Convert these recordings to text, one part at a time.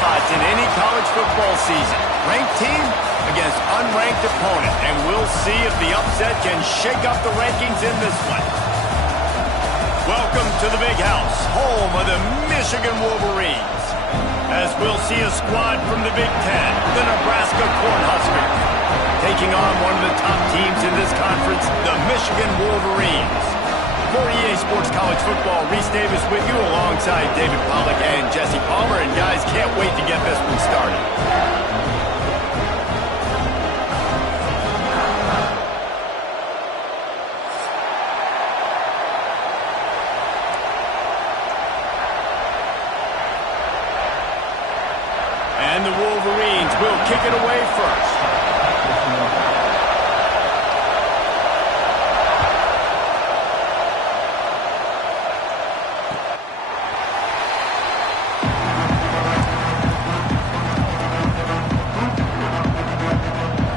spots in any college football season. Ranked team against unranked opponent, and we'll see if the upset can shake up the rankings in this one. Welcome to the Big House, home of the Michigan Wolverines. As we'll see a squad from the Big Ten, the Nebraska Cornhuskers, taking on one of the top teams in this conference, the Michigan Wolverines. For EA Sports College Football, Reese Davis with you alongside David Pollack and Jesse Palmer. And guys, can't wait to get this one started. And the Wolverines will kick it away first.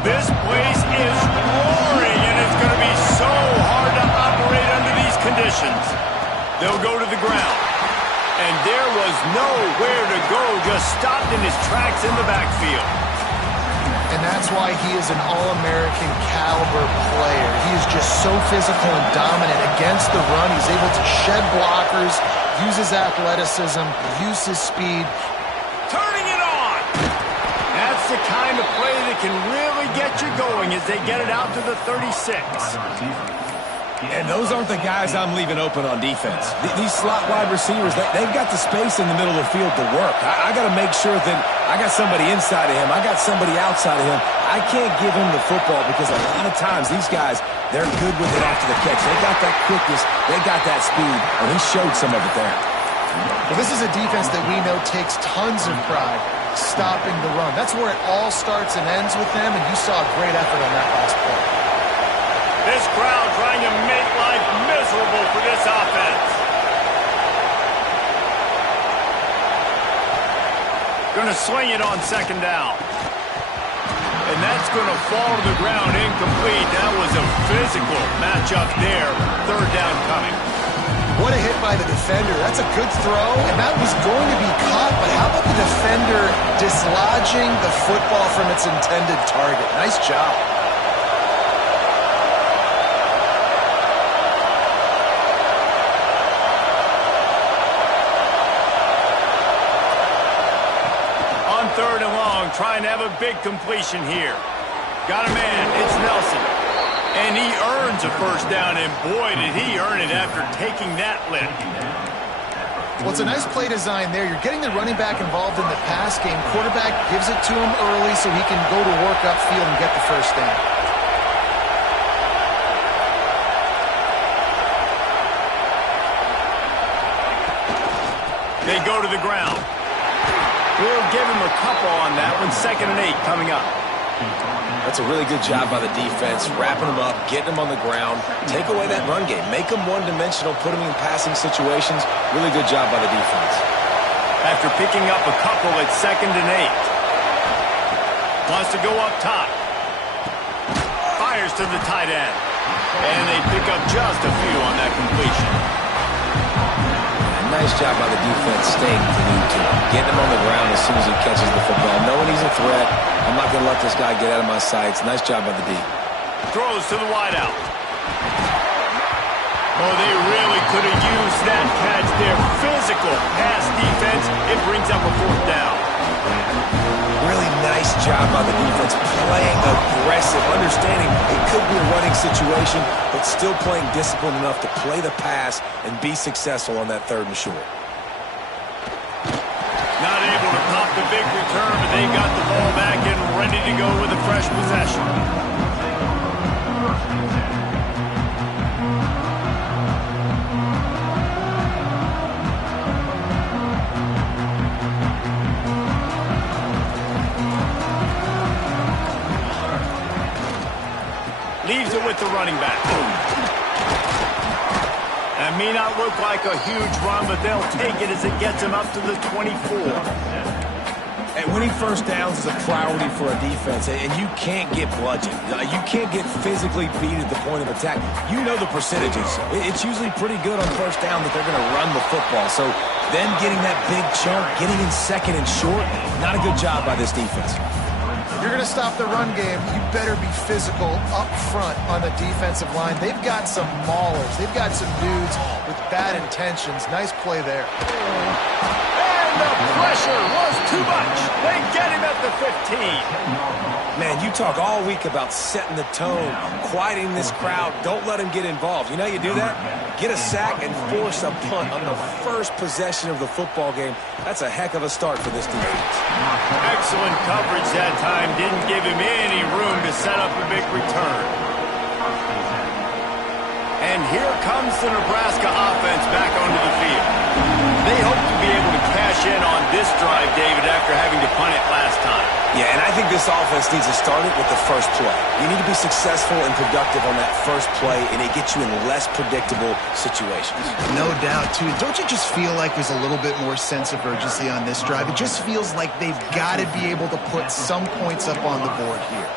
This place is roaring, and it's going to be so hard to operate under these conditions. They'll go to the ground. And there was nowhere to go, just stopped in his tracks in the backfield. And that's why he is an All-American caliber player. He is just so physical and dominant against the run. He's able to shed blockers, use his athleticism, use his speed. Turning it on! That's the kind of play that can really get you going as they get it out to the 36. And those aren't the guys I'm leaving open on defense. These slot wide receivers, they've got the space in the middle of the field to work. I got to make sure that I got somebody inside of him. I got somebody outside of him. I can't give him the football because a lot of times these guys, they're good with it after the catch. They got that quickness. They got that speed, and he showed some of it there. Well, this is a defense that we know takes tons of pride stopping the run. That's where it all starts and ends with them, and you saw a great effort on that last play. This crowd trying to make life miserable for this offense. Going to sling it on second down. And that's going to fall to the ground incomplete. That was a physical matchup there. Third down coming. What a hit by the defender. That's a good throw, and that was going to be caught, but how about the defender dislodging the football from its intended target? Nice job. Third and long, trying to have a big completion here. Got a man, it's Nelson. And he earns a first down, and boy, did he earn it after taking that lift. Well, it's a nice play design there. You're getting the running back involved in the pass game. Quarterback gives it to him early so he can go to work upfield and get the first down. They go to the ground. We'll give him a couple on that one. 2nd and 8 coming up. That's a really good job by the defense, wrapping them up, getting them on the ground. Take away that run game. Make them one-dimensional, put them in passing situations. Really good job by the defense. After picking up a couple at 2nd and 8. Wants to go up top. Fires to the tight end. And they pick up just a few on that completion. Nice job by the defense staying glued to him. Getting him on the ground as soon as he catches the football. Knowing he's a threat, I'm not going to let this guy get out of my sights. Nice job by the D. Throws to the wideout. Oh, they really could have used that catch there. Physical pass defense. It brings up a 4th down. Really nice job by the defense, playing aggressive, understanding it could be a running situation, but still playing disciplined enough to play the pass and be successful on that 3rd and short. Not able to pop the big return, but they got the ball back and ready to go with a fresh possession. Leaves it with the running back. That may not look like a huge run, but they'll take it as it gets him up to the 24. And winning first downs is a priority for a defense, and you can't get bludgeoned. You can't get physically beat at the point of attack. You know the percentages. It's usually pretty good on first down that they're going to run the football. So then getting that big chunk, getting in second and short, not a good job by this defense. You're going to stop the run game, you better be physical up front on the defensive line. They've got some maulers. They've got some dudes with bad intentions. Nice play there. And the pressure was too much. They get him at the 15. Man, you talk all week about setting the tone, quieting this crowd. Don't let him get involved. You know how you do that? Get a sack and force a punt on the first possession of the football game. That's a heck of a start for this defense. Excellent coverage that time. Didn't give him any room to set up a big return. And here comes the Nebraska offense back onto the field. They hope to be able to cash in on this drive, David, after having to punt it last time. Yeah, and I think this offense needs to start it with the first play. You need to be successful and productive on that first play, and it gets you in less predictable situations. No doubt, too. Don't you just feel like there's a little bit more sense of urgency on this drive? It just feels like they've got to be able to put some points up on the board here.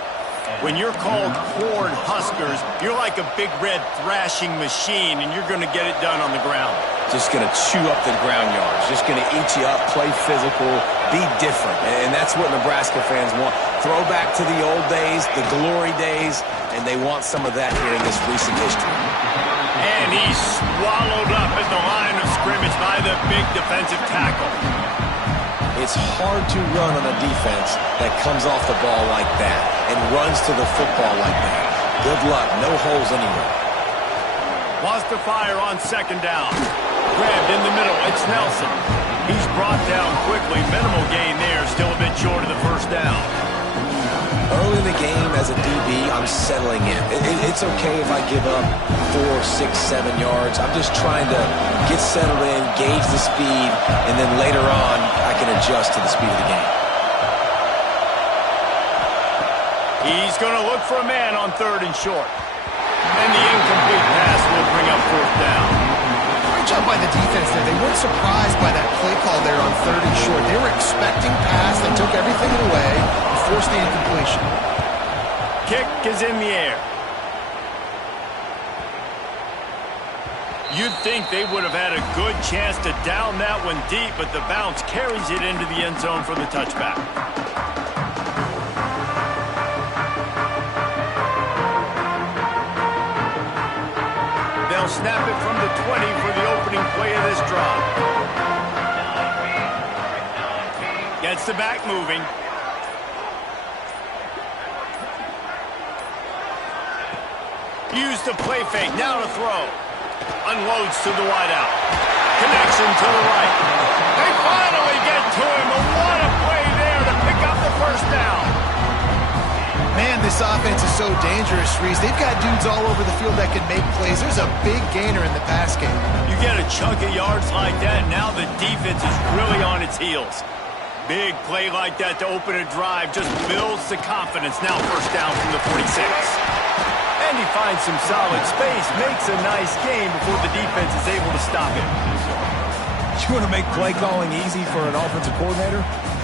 When you're called Corn Huskers, you're like a big red thrashing machine, and you're going to get it done on the ground. Just going to chew up the ground yards. Just going to eat you up, play physical, be different. And that's what Nebraska fans want. Throw back to the old days, the glory days, and they want some of that here in this recent history. And he's swallowed up at the line of scrimmage by the big defensive tackle. It's hard to run on a defense that comes off the ball like that and runs to the football like that. Good luck. No holes anywhere. Wants to fire on second down. Grabbed in the middle. It's Nelson. He's brought down quickly. Minimal gain there. Still a bit short of the first down. Early in the game as a DB, I'm settling in. It's okay if I give up 4, 6, 7 yards. I'm just trying to get settled in, gauge the speed, and then later on, I can adjust to the speed of the game. He's going to look for a man on third and short. And the incomplete pass will bring up fourth down. Great job by the defense there. They weren't surprised by that play call there on third and short. They were expecting pass. They took everything away and forced the incompletion. Kick is in the air. You'd think they would have had a good chance to down that one deep, but the bounce carries it into the end zone for the touchback. They'll snap it from the 20 for the opening play of this drive. Gets the back moving. Use the play fake. Now to throw. Unloads to the wideout. Connection to the right. They finally get to him. And what a play there to pick up the first down. Man, this offense is so dangerous, Reese. They've got dudes all over the field that can make plays. There's a big gainer in the pass game. You get a chunk of yards like that, now the defense is really on its heels. Big play like that to open a drive just builds the confidence. Now first down from the 46. And he finds some solid space, makes a nice gain before the defense is able to stop him. You want to make play calling easy for an offensive coordinator?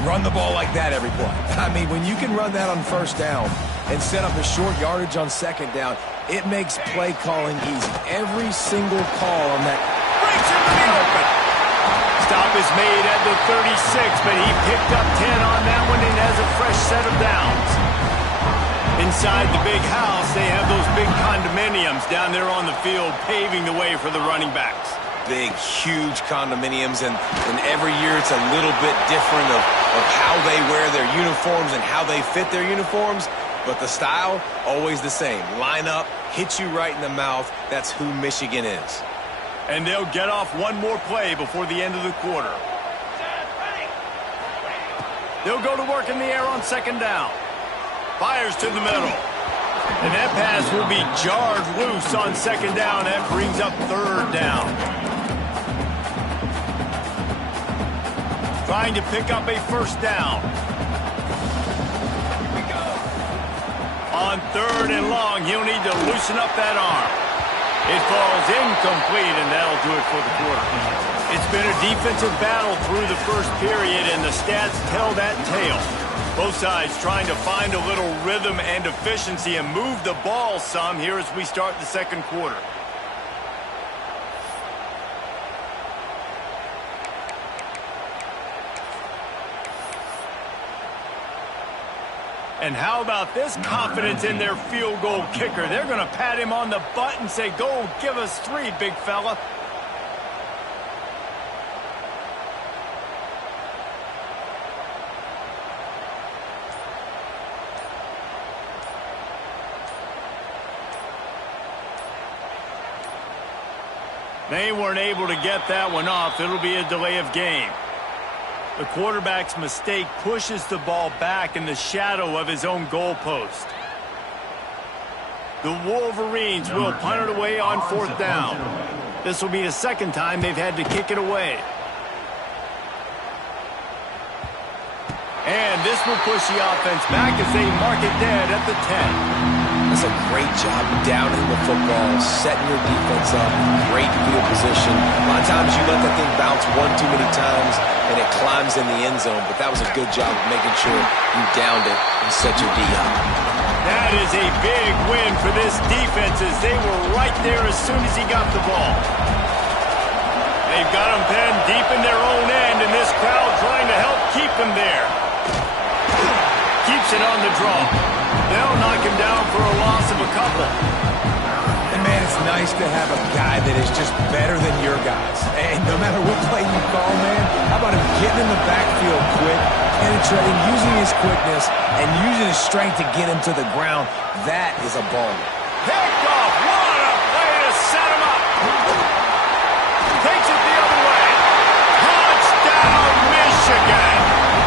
Run the ball like that every play. I mean, when you can run that on first down and set up a short yardage on second down, it makes play calling easy. Every single call on that. Breaks into the open. Stop is made at the 36, but he picked up 10 on that one and has a fresh set of downs. Inside the big house, they have those big condominiums down there on the field paving the way for the running backs. Big, huge condominiums, and every year it's a little bit different of how they wear their uniforms and how they fit their uniforms, but the style, always the same. Line up, hit you right in the mouth. That's who Michigan is. And they'll get off one more play before the end of the quarter. They'll go to work in the air on second down. Fires to the middle. And that pass will be jarred loose on second down. That brings up third down. Trying to pick up a first down. On third and long, he'll need to loosen up that arm. It falls incomplete, and that'll do it for the quarter. It's been a defensive battle through the first period, and the stats tell that tale. Both sides trying to find a little rhythm and efficiency and move the ball some here as we start the second quarter. And how about this confidence in their field goal kicker? They're going to pat him on the butt and say, go give us 3, big fella. They weren't able to get that one off. It'll be a delay of game. The quarterback's mistake pushes the ball back in the shadow of his own goalpost. The Wolverines will punt it away on 4th down. This will be the second time they've had to kick it away. And this will push the offense back as they mark it dead at the 10. That's a great job downing the football, setting your defense up, great field position. A lot of times you let that thing bounce one too many times and it climbs in the end zone, but that was a good job of making sure you downed it and set your D up. That is a big win for this defense as they were right there as soon as he got the ball. They've got him pinned deep in their own end, and this crowd trying to help keep them there. Keeps it on the draw. They'll knock him down for a loss of a couple. And, man, it's nice to have a guy that is just better than your guys. And no matter what play you call, man, how about him getting in the backfield quick, penetrating, using his quickness, and using his strength to get him to the ground? That is a ball. Picked off. What a play to set him up. Takes it the other way. Touchdown, Michigan.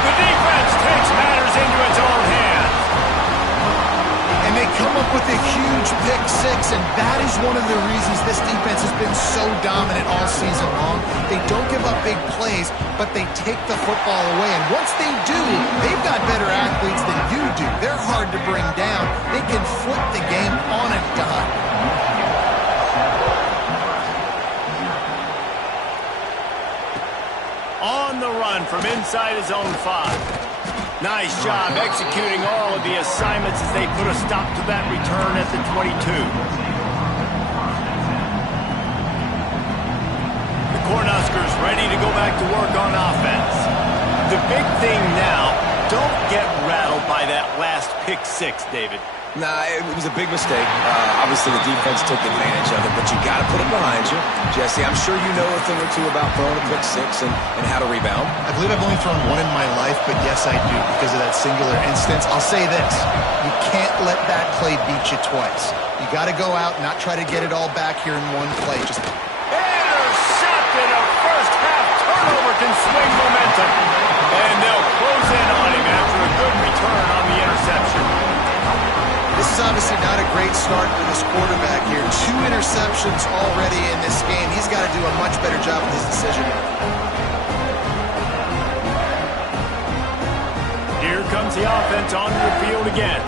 The defense takes matters into its own hands. And they come up with a huge pick 6, and that is one of the reasons this defense has been so dominant all season long. They don't give up big plays, but they take the football away. And once they do, they've got better athletes than you do. They're hard to bring down. They can flip the game on a dime. On the run from inside his own 5. Nice job executing all of the assignments as they put a stop to that return at the 22. The Cornhuskers ready to go back to work on offense. The big thing now, don't get rattled by that last pick 6, David. Nah, it was a big mistake. Obviously, the defense took advantage of it, but you got to put it behind you. Jesse, I'm sure you know a thing or two about throwing a pick 6 and how to rebound. I believe I've only thrown one in my life, but yes, I do because of that singular instance. I'll say this. You can't let that play beat you twice. You got to go out and not try to get it all back here in one play. Just intercepted. A first-half turnover can swing momentum. And they'll close in on him after a good return on the interception. This is obviously not a great start for this quarterback here. 2 interceptions already in this game. He's got to do a much better job with his decision. Here comes the offense onto the field again.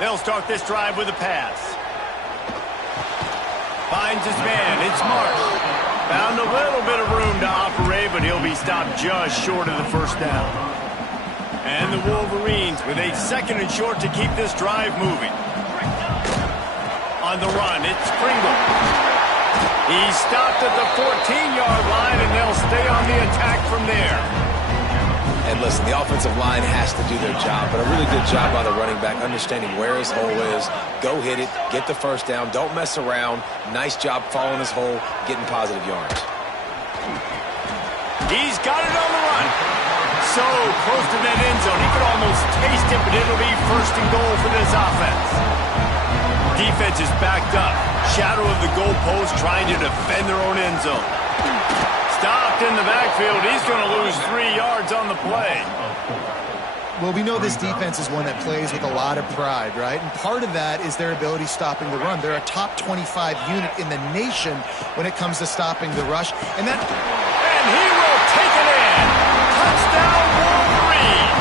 They'll start this drive with a pass. Finds his man. It's Marsh. Found a little bit of room to operate, but he'll be stopped just short of the first down. And the Wolverines with a 2nd and short to keep this drive moving. On the run, it's Pringle. He's stopped at the 14-yard line, and they'll stay on the attack from there. And listen, the offensive line has to do their job, but a really good job by the running back, understanding where his hole is. Go hit it, get the first down, don't mess around. Nice job following his hole, getting positive yards. He's got it on the run. So close to that end zone. He could almost taste it, but it'll be 1st and goal for this offense. Defense is backed up. Shadow of the goalpost trying to defend their own end zone. Stopped in the backfield. He's going to lose 3 yards on the play. Well, we know this defense is one that plays with a lot of pride, right? And part of that is their ability stopping the run. They're a top 25 unit in the nation when it comes to stopping the rush. And he will take it in. Touchdown, Wolverines.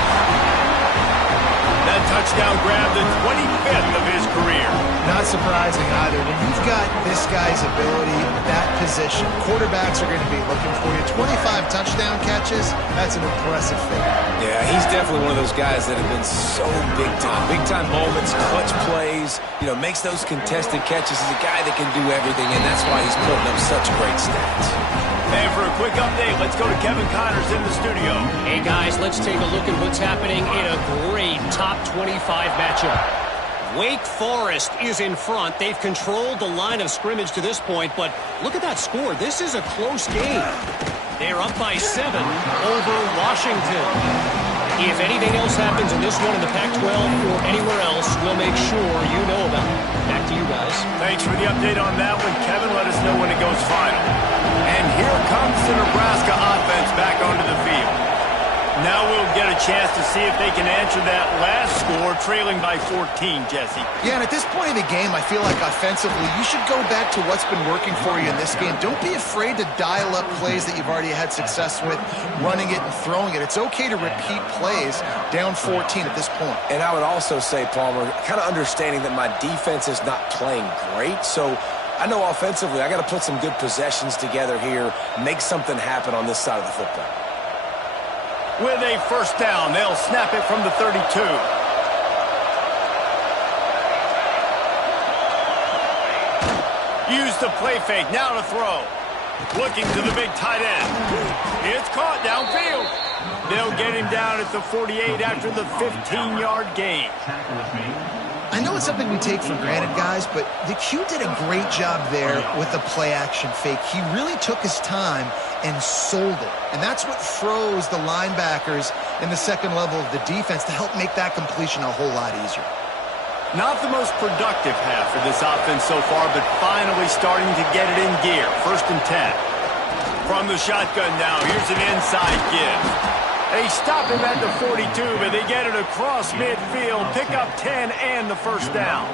That touchdown grabbed the 25th of his career. Not surprising either. When you've got this guy's ability, that position, quarterbacks are going to be looking for you. 25 touchdown catches, that's an impressive thing. Yeah, he's definitely one of those guys that have been so big time. Big time moments, clutch plays, makes those contested catches. He's a guy that can do everything, and that's why he's putting up such great stats. And for a quick update, let's go to Kevin Connors in the studio. Hey, guys, let's take a look at what's happening in a great top 25 matchup. Wake Forest is in front. They've controlled the line of scrimmage to this point, but look at that score. This is a close game. They're up by 7 over Washington. If anything else happens in this one in the Pac-12 or anywhere else, we'll make sure you know about it. Back to you guys. Thanks for the update on that one, Kevin. Let us know when it goes final. And here comes the Nebraska offense back onto the field. Now we'll get a chance to see if they can answer that last score, trailing by 14, Jesse. Yeah, and at this point in the game, I feel like offensively, you should go back to what's been working for you in this game. Don't be afraid to dial up plays that you've already had success with, running it and throwing it. It's okay to repeat plays down 14 at this point. And I would also say, Palmer, kind of understanding that my defense is not playing great, so I know offensively I got to put some good possessions together here, make something happen on this side of the football. With a first down, they'll snap it from the 32. Use the play fake, now to throw. Looking to the big tight end. It's caught downfield. They'll get him down at the 48 after the 15-yard gain. I know it's something we take for granted, guys, but the Q did a great job there with the play-action fake. He really took his time and sold it. And that's what froze the linebackers in the second level of the defense to help make that completion a whole lot easier. Not the most productive half for this offense so far, but finally starting to get it in gear. 1st and 10. From the shotgun now, here's an inside give. They stop him at the 42, but they get it across midfield, pick up 10 and the first down.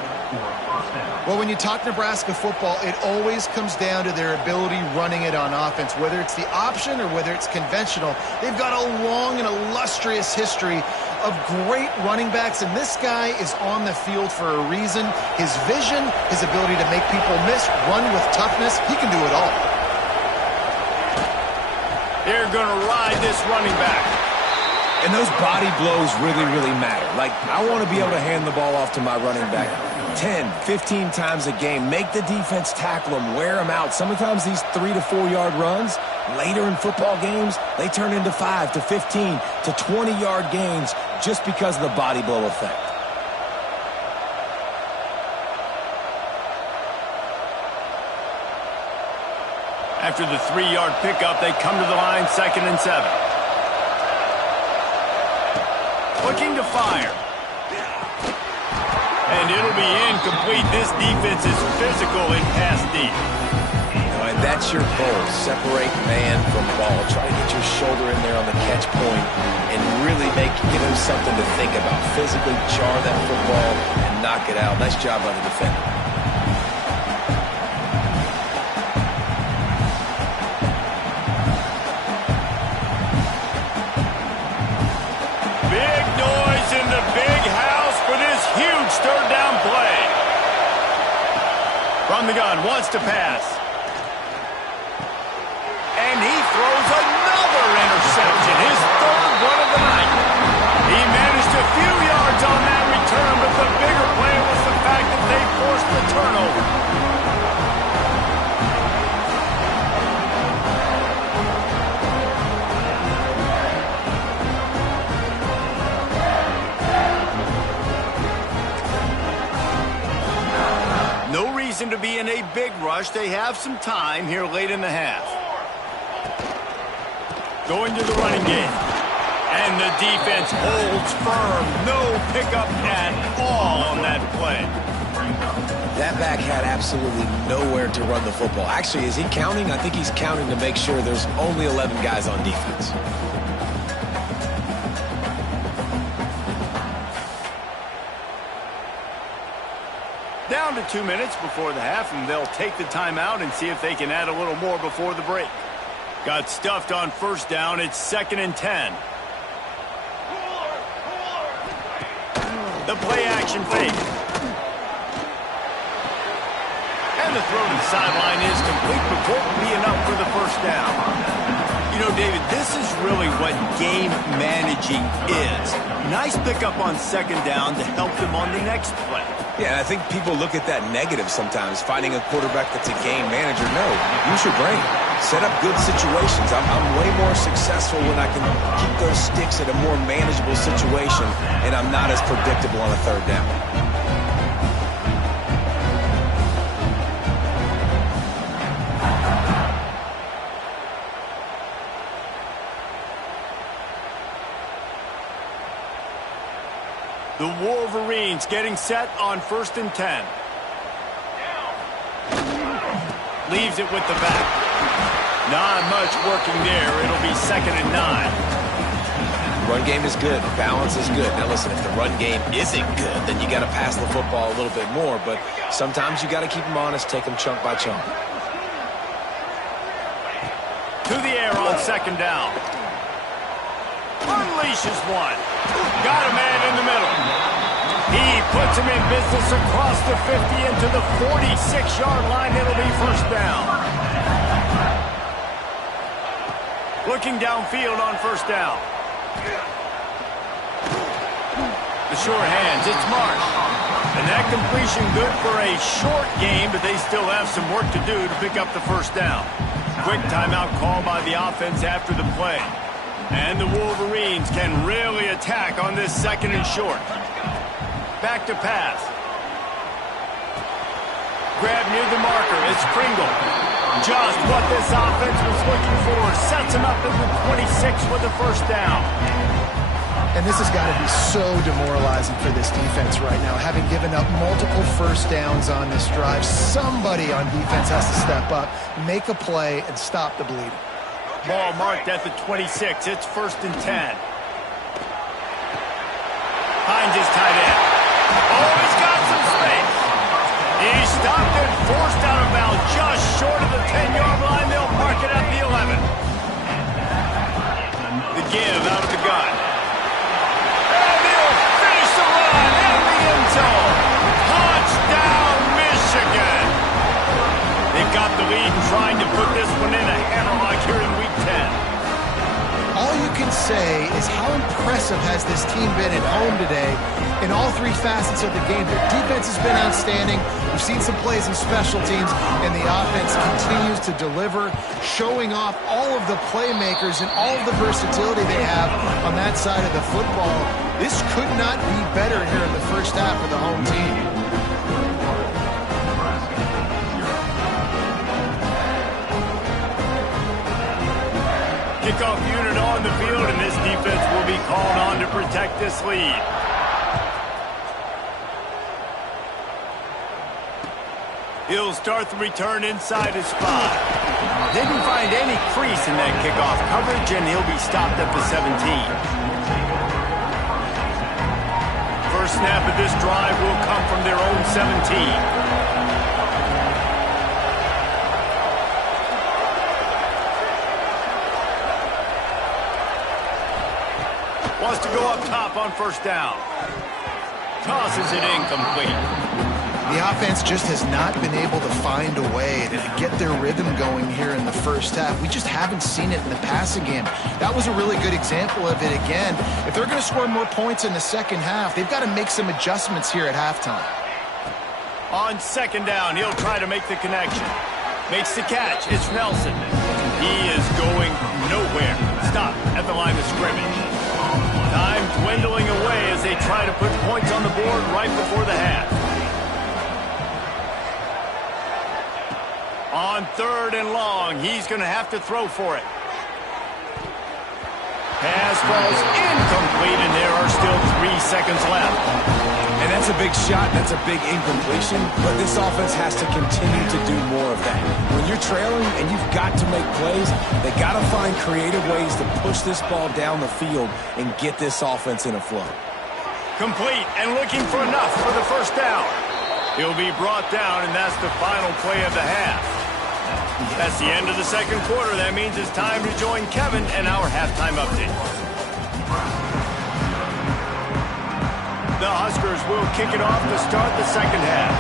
Well, when you talk Nebraska football, it always comes down to their ability running it on offense, whether it's the option or whether it's conventional. They've got a long and illustrious history of great running backs, and this guy is on the field for a reason. His vision, his ability to make people miss, run with toughness, he can do it all. They're going to ride this running back. And those body blows really, really matter. Like, I want to be able to hand the ball off to my running back 10, 15 times a game. Make the defense tackle them, wear them out. Sometimes these 3 to 4 yard runs, later in football games, they turn into 5 to 15 to 20-yard gains just because of the body blow effect. After the 3-yard pickup, they come to the line, 2nd and 7. Looking to fire. And it'll be incomplete. This defense is physical in pass deep. And that's your goal. Separate man from ball. Try to get your shoulder in there on the catch point and really give him something to think about. Physically jar that football and knock it out. Nice job by the defender. Huge 3rd down play. From the gun, wants to pass. And he throws another interception, his 3rd one of the night. He managed a few yards on that return, but the bigger play was the fact that they forced the turnover. No reason to be in a big rush. They have some time here late in the half. Going to the running game. And the defense holds firm. No pickup at all on that play. That back had absolutely nowhere to run the football. Actually, is he counting? I think he's counting to make sure there's only 11 guys on defense. Down to 2 minutes before the half, and they'll take the timeout and see if they can add a little more before the break. Got stuffed on 1st down. It's 2nd and 10. The play action fake. throw to the sideline is complete, but won't be enough for the first down. You know, David, this is really what game managing is. Nice pickup on second down to help them on the next play. Yeah, I think people look at that negative sometimes, finding a quarterback that's a game manager. No, use your brain. Set up good situations. I'm way more successful when I can keep those sticks at a more manageable situation, and I'm not as predictable on a third down. The Wolverines getting set on 1st and 10. Leaves it with the back. Not much working there. It'll be 2nd and 9. Run game is good. Balance is good. Now listen, if the run game isn't good, then you got to pass the football a little bit more. But sometimes you got to keep them honest, take them chunk by chunk. To the air on 2nd down. Unleashes one. Got a man in the middle. He puts him in business across the 50 into the 46-yard line. It'll be 1st down. Looking downfield on 1st down. The short hands, it's Marsh. And that completion good for a short game, but they still have some work to do to pick up the 1st down. Quick timeout call by the offense after the play. And the Wolverines can really attack on this 2nd and short. Back to pass. Grab near the marker. It's Pringle. Just what this offense was looking for. Sets him up at the 26 with the 1st down. And this has got to be so demoralizing for this defense right now. Having given up multiple 1st downs on this drive, somebody on defense has to step up, make a play, and stop the bleeding. Ball marked at the 26. It's 1st and 10. Hines is tight end. Oh, he's got some space. He's stopped and forced out of bounds just short of the 10-yard line. They'll mark it at the 11. The give out of the gun. And he'll finish the run in the end zone. Touchdown, Michigan. They've got the lead and trying to put this one in a hammerlock here in Week 10. All you can say is how impressive has this team been at home today in all 3 facets of the game. Their defense has been outstanding. We've seen some plays in special teams, and the offense continues to deliver, showing off all of the playmakers and all of the versatility they have on that side of the football. This could not be better here in the first half for the home team. Kickoff unit on the field, and this defense will be called on to protect this lead. He'll start the return inside his 5. Didn't find any crease in that kickoff coverage, and he'll be stopped at the 17. First snap of this drive will come from their own 17. Wants to go up top on 1st down. Tosses it incomplete. The offense just has not been able to find a way to get their rhythm going here in the first half. We just haven't seen it in the passing game. That was a really good example of it again. If they're going to score more points in the second half, they've got to make some adjustments here at halftime. On 2nd down, he'll try to make the connection. Makes the catch. It's Nelson. He is going nowhere. Stop at the line of scrimmage. Time dwindling away as they try to put points on the board right before the half. On 3rd and long, he's going to have to throw for it. Pass falls incomplete, and there are still 3 seconds left. And that's a big shot, that's a big incompletion, but this offense has to continue to do more of that. When you're trailing and you've got to make plays, they got to find creative ways to push this ball down the field and get this offense in a flow. Complete and looking for enough for the 1st down. He'll be brought down, and that's the final play of the half. That's the end of the 2nd quarter. That means it's time to join Kevin and our halftime update. The Huskers will kick it off to start the 2nd half.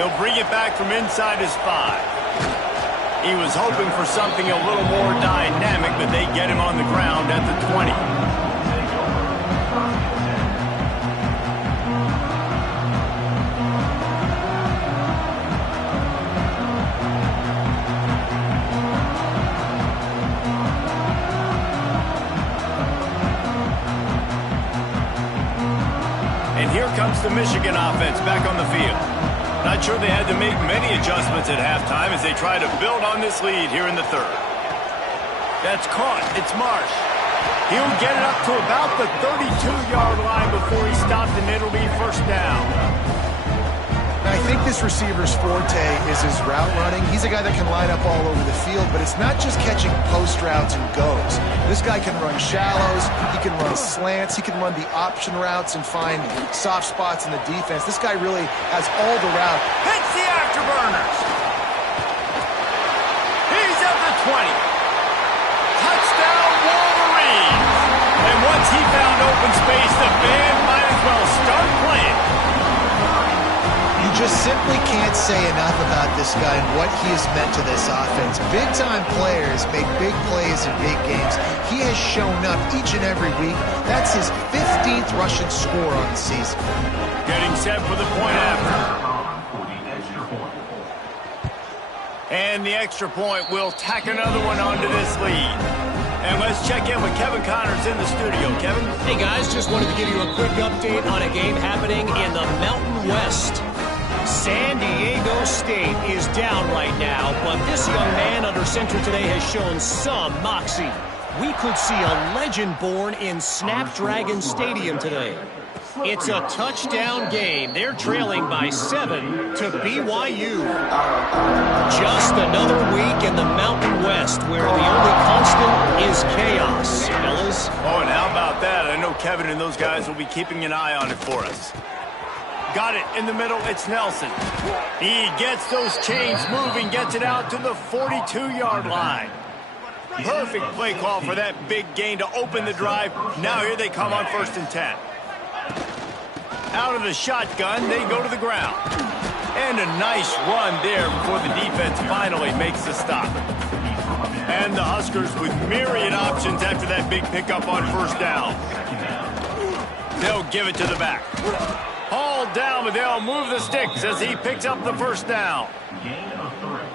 He'll bring it back from inside his 5. He was hoping for something a little more dynamic, but they get him on the ground at the 20. And here comes the Michigan offense back on the field. Not sure they had to make many adjustments at halftime as they try to build on this lead here in the 3rd. That's caught. It's Marsh. He'll get it up to about the 32-yard line before he stopped, and it'll be first down. I think this receiver's forte is his route running. He's a guy that can line up all over the field, but it's not just catching post routes and goes. This guy can run shallows, he can run slants, he can run the option routes and find soft spots in the defense. This guy really has all the route. Hits the afterburners. He's at the 20. Touchdown Wolverines. And once he found open space, the band might as well start playing. You just simply can't say enough about this guy and what he has meant to this offense. Big-time players make big plays in big games. He has shown up each and every week. That's his 15th rushing score on the season. Getting set for the point after. And the extra point will tack another one onto this lead. And let's check in with Kevin Connors in the studio. Kevin? Hey, guys, just wanted to give you a quick update on a game happening in the Mountain West. San Diego State is down right now, but this young man under center today has shown some moxie. We could see a legend born in Snapdragon Stadium today. It's a touchdown game. They're trailing by 7 to BYU. Just another week in the Mountain West where the only constant is chaos, fellas. Oh, and how about that? I know Kevin and those guys will be keeping an eye on it for us. Got it in the middle. It's Nelson. He gets those chains moving, gets it out to the 42-yard line. Perfect play call for that big gain to open the drive. Now here they come on 1st and 10. Out of the shotgun, they go to the ground. And a nice run there before the defense finally makes the stop. And the Huskers with myriad options after that big pickup on 1st down. They'll give it to the back. Hauled down, but they'll move the sticks as he picks up the 1st down.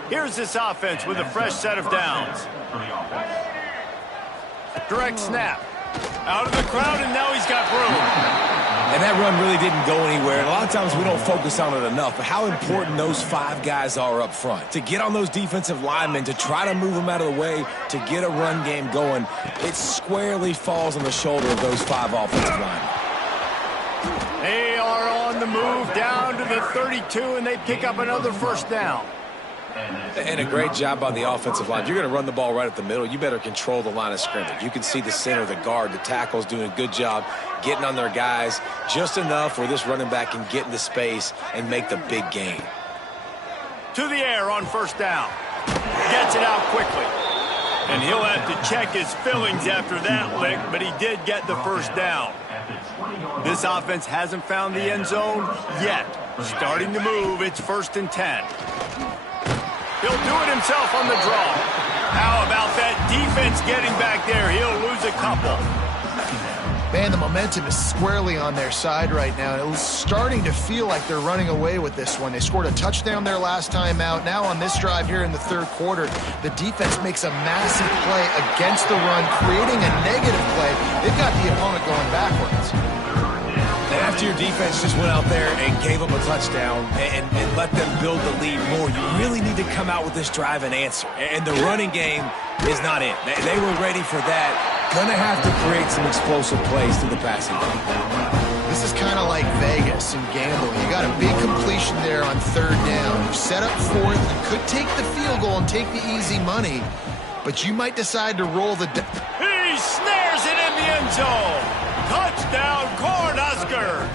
Here's this offense with a fresh set of downs. Direct snap. Out of the crowd, and now he's got room. And that run really didn't go anywhere. And a lot of times we don't focus on it enough, but how important those 5 guys are up front. To get on those defensive linemen, to try to move them out of the way, to get a run game going, it squarely falls on the shoulder of those 5 offensive linemen. They are on the move down to the 32, and they pick up another 1st down. And a great job on the offensive line. If you're going to run the ball right at the middle, you better control the line of scrimmage. You can see the center, the guard, the tackles doing a good job getting on their guys just enough where this running back can get into space and make the big gain. To the air on 1st down. Gets it out quickly. And he'll have to check his fillings after that lick, but he did get the 1st down. This offense hasn't found the end zone yet. Starting to move, it's 1st and 10. He'll do it himself on the draw. How about that defense getting back there? He'll lose a couple. Man, the momentum is squarely on their side right now. It was starting to feel like they're running away with this one. They scored a touchdown their last time out. Now on this drive here in the 3rd quarter, the defense makes a massive play against the run, creating a negative play. They've got the opponent going backwards. And after your defense just went out there and gave up a touchdown and let them build the lead more, you really need to come out with this drive and answer. And the running game is not it. They were ready for that. Going to have to create some explosive plays through the passing game. This is kind of like Vegas and gambling. You got a big completion there on 3rd down. You set up 4th. You could take the field goal and take the easy money, but you might decide to roll the... He snares it in the end zone. Touchdown, Cornhuskers.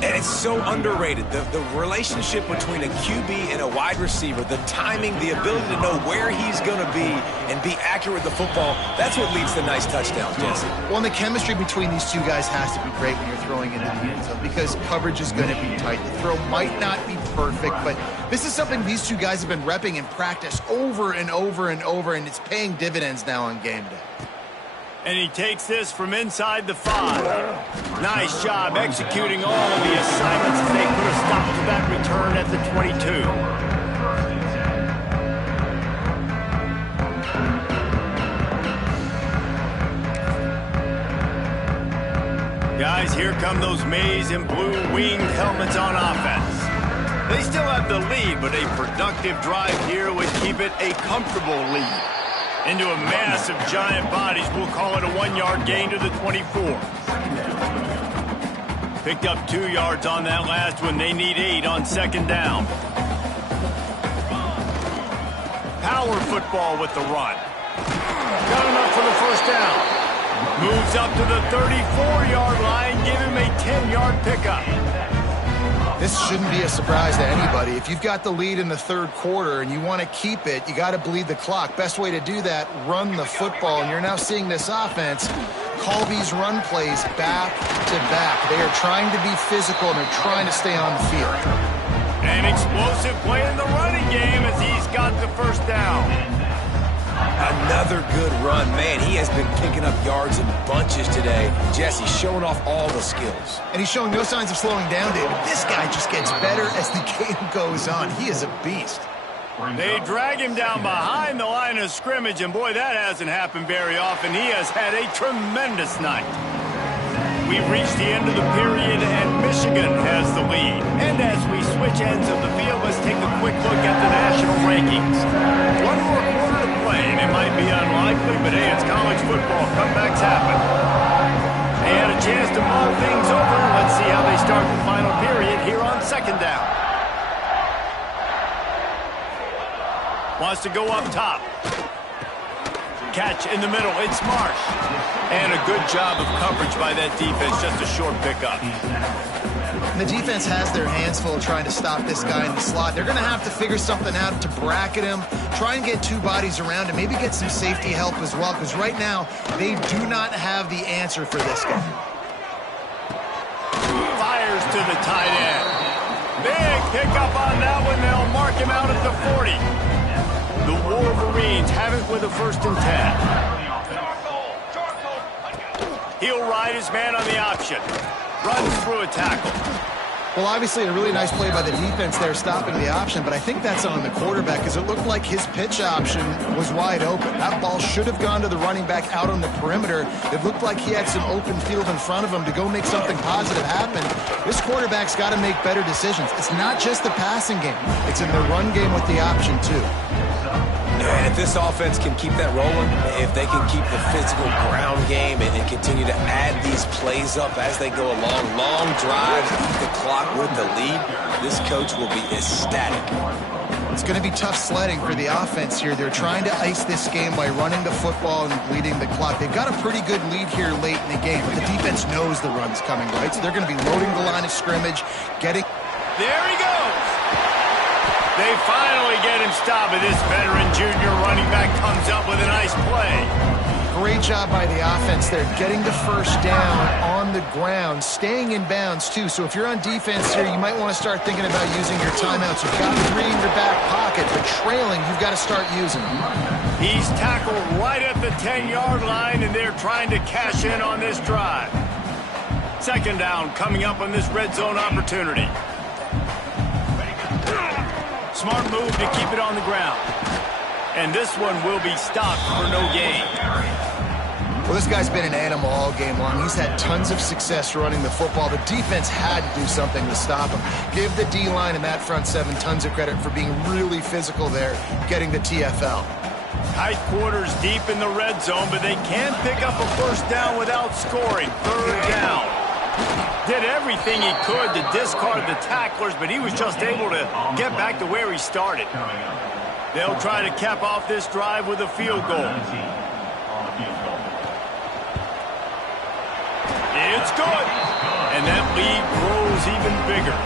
And it's so underrated. The relationship between a QB and a wide receiver, the timing, the ability to know where he's going to be and be accurate with the football, that's what leads to nice touchdowns, Jesse. Well, and the chemistry between these two guys has to be great when you're throwing into the end zone because coverage is going to be tight. The throw might not be perfect, but this is something these two guys have been repping in practice over and over and over, and it's paying dividends now on game day. And he takes this from inside the 5. Nice job executing all of the assignments as they put a stop to that return at the 22. Guys, here come those maize and blue winged helmets on offense. They still have the lead, but a productive drive here would keep it a comfortable lead. Into a mass of giant bodies, we'll call it a 1-yard gain to the 24. Picked up 2 yards on that last one. They need 8 on second down. Power football with the run. Got enough for the first down. Moves up to the 34-yard line. Give him a 10-yard pickup. This shouldn't be a surprise to anybody. If you've got the lead in the third quarter and you want to keep it, you got to bleed the clock. Best way to do that, run the football. And you're now seeing this offense call these run plays back to back. They are trying to be physical, and they're trying to stay on the field. An explosive play in the running game as he's got the first down. Another good run. Man, he has been picking up yards in bunches today. Jesse showing off all the skills. And he's showing no signs of slowing down, David. This guy just gets better as the game goes on. He is a beast. They drag him down behind the line of scrimmage, and boy, that hasn't happened very often. He has had a tremendous night. We've reached the end of the period, and Michigan has the lead. And as we switch ends of the field, let's take a quick look at the national rankings. One more quarter to play, and it might be unlikely, but hey, it's college football. Comebacks happen. They had a chance to mull things over. Let's see how they start the final period here on second down. Wants to go up top. Catch in the middle. It's Marsh. And a good job of coverage by that defense. Just a short pickup. The defense has their hands full trying to stop this guy in the slot. They're going to have to figure something out to bracket him, try and get 2 bodies around him, maybe get some safety help as well, because right now they do not have the answer for this guy. Fires to the tight end. Big pickup on that one. They'll mark him out at the 40. The Wolverines have it with a 1st and 10. He'll ride his man on the option. Runs through a tackle. Well, obviously a really nice play by the defense there stopping the option, but I think that's on the quarterback because it looked like his pitch option was wide open. That ball should have gone to the running back out on the perimeter. It looked like he had some open field in front of him to go make something positive happen. This quarterback's got to make better decisions. It's not just the passing game. It's in the run game with the option, too. And if this offense can keep that rolling, if they can keep the physical ground game and continue to add these plays up as they go along, long drives, keep the clock with the lead, this coach will be ecstatic. It's going to be tough sledding for the offense here. They're trying to ice this game by running the football and bleeding the clock. They've got a pretty good lead here late in the game, but the defense knows the run's coming, right? So they're going to be loading the line of scrimmage, getting... There he goes! They finally get him stopped, and this veteran junior running back comes up with a nice play. Great job by the offense there, getting the first down on the ground, staying in bounds, too. So if you're on defense here, you might want to start thinking about using your timeouts. You've got 3 in your back pocket, but trailing, you've got to start using them. He's tackled right at the 10-yard line, and they're trying to cash in on this drive. Second down coming up on this red zone opportunity. Smart move to keep it on the ground. And this one will be stopped for no gain. Well, this guy's been an animal all game long. He's had tons of success running the football. The defense had to do something to stop him. Give the D-line and that front 7 tons of credit for being really physical there, getting the TFL. Tight quarters deep in the red zone, but they can pick up a first down without scoring. Third down. Did everything he could to discard the tacklers, but he was just able to get back to where he started. They'll try to cap off this drive with a field goal. It's good. And that lead grows goes even bigger.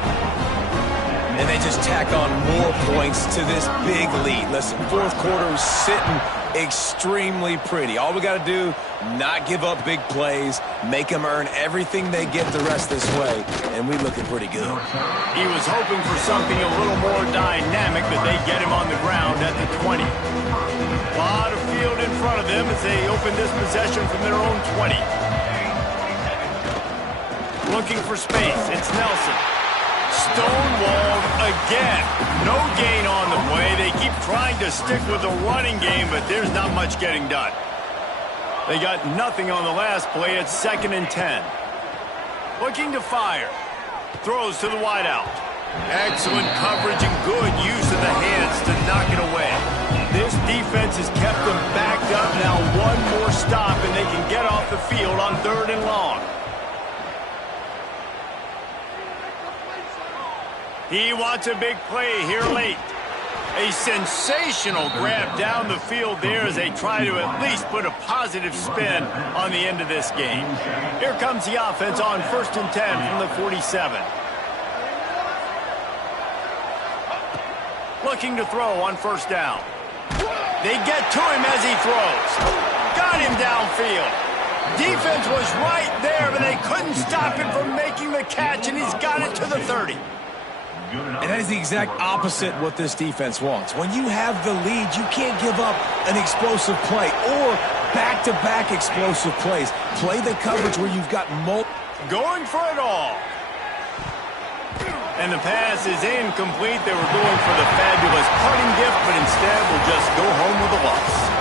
And they just tack on more points to this big lead. Listen, fourth quarter is sitting extremely pretty. All we got to do, not give up big plays, make them earn everything they get the rest this way, and we looking pretty good. He was hoping for something a little more dynamic, but they get him on the ground at the 20. A lot of field in front of them as they open this possession from their own 20. Looking for space, it's Nelson. Stonewalled again. No gain on the play. They keep trying to stick with the running game, but there's not much getting done. They got nothing on the last play. It's 2nd and 10. Looking to fire. Throws to the wideout. Excellent coverage and good use of the hands to knock it away. This defense has kept them backed up. Now one more stop, and they can get off the field on 3rd and long. He wants a big play here late. A sensational grab down the field there as they try to at least put a positive spin on the end of this game. Here comes the offense on 1st and 10 from the 47. Looking to throw on 1st down. They get to him as he throws. Got him downfield. Defense was right there, but they couldn't stop him from making the catch, and he's got it to the 30. And that is the exact opposite what this defense wants. When you have the lead, you can't give up an explosive play or back-to-back explosive plays. Play the coverage where you've got going for it all. And the pass is incomplete. They were going for the fabulous parting gift, but instead will just go home with a loss.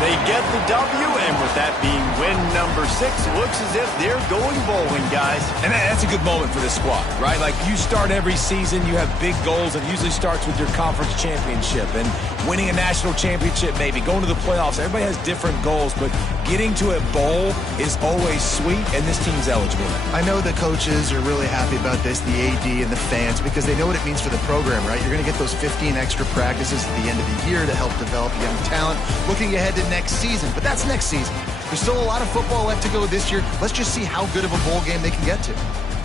They get the W, and with that being win number 6, it looks as if they're going bowling, guys. And that's a good moment for this squad, right? Like, you start every season, you have big goals. It usually starts with your conference championship and winning a national championship, maybe going to the playoffs. Everybody has different goals, but getting to a bowl is always sweet, and this team's eligible. I know the coaches are really happy about this, the AD and the fans, because they know what it means for the program, right? You're going to get those 15 extra practices at the end of the year to help develop young talent. Looking ahead to next season, but that's next season. There's still a lot of football left to go this year. Let's just see how good of a bowl game they can get to.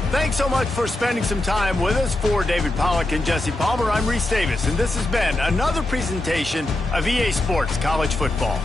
Thanks so much for spending some time with us. For David Pollack and Jesse Palmer, I'm Reese Davis, and this has been another presentation of EA Sports College Football.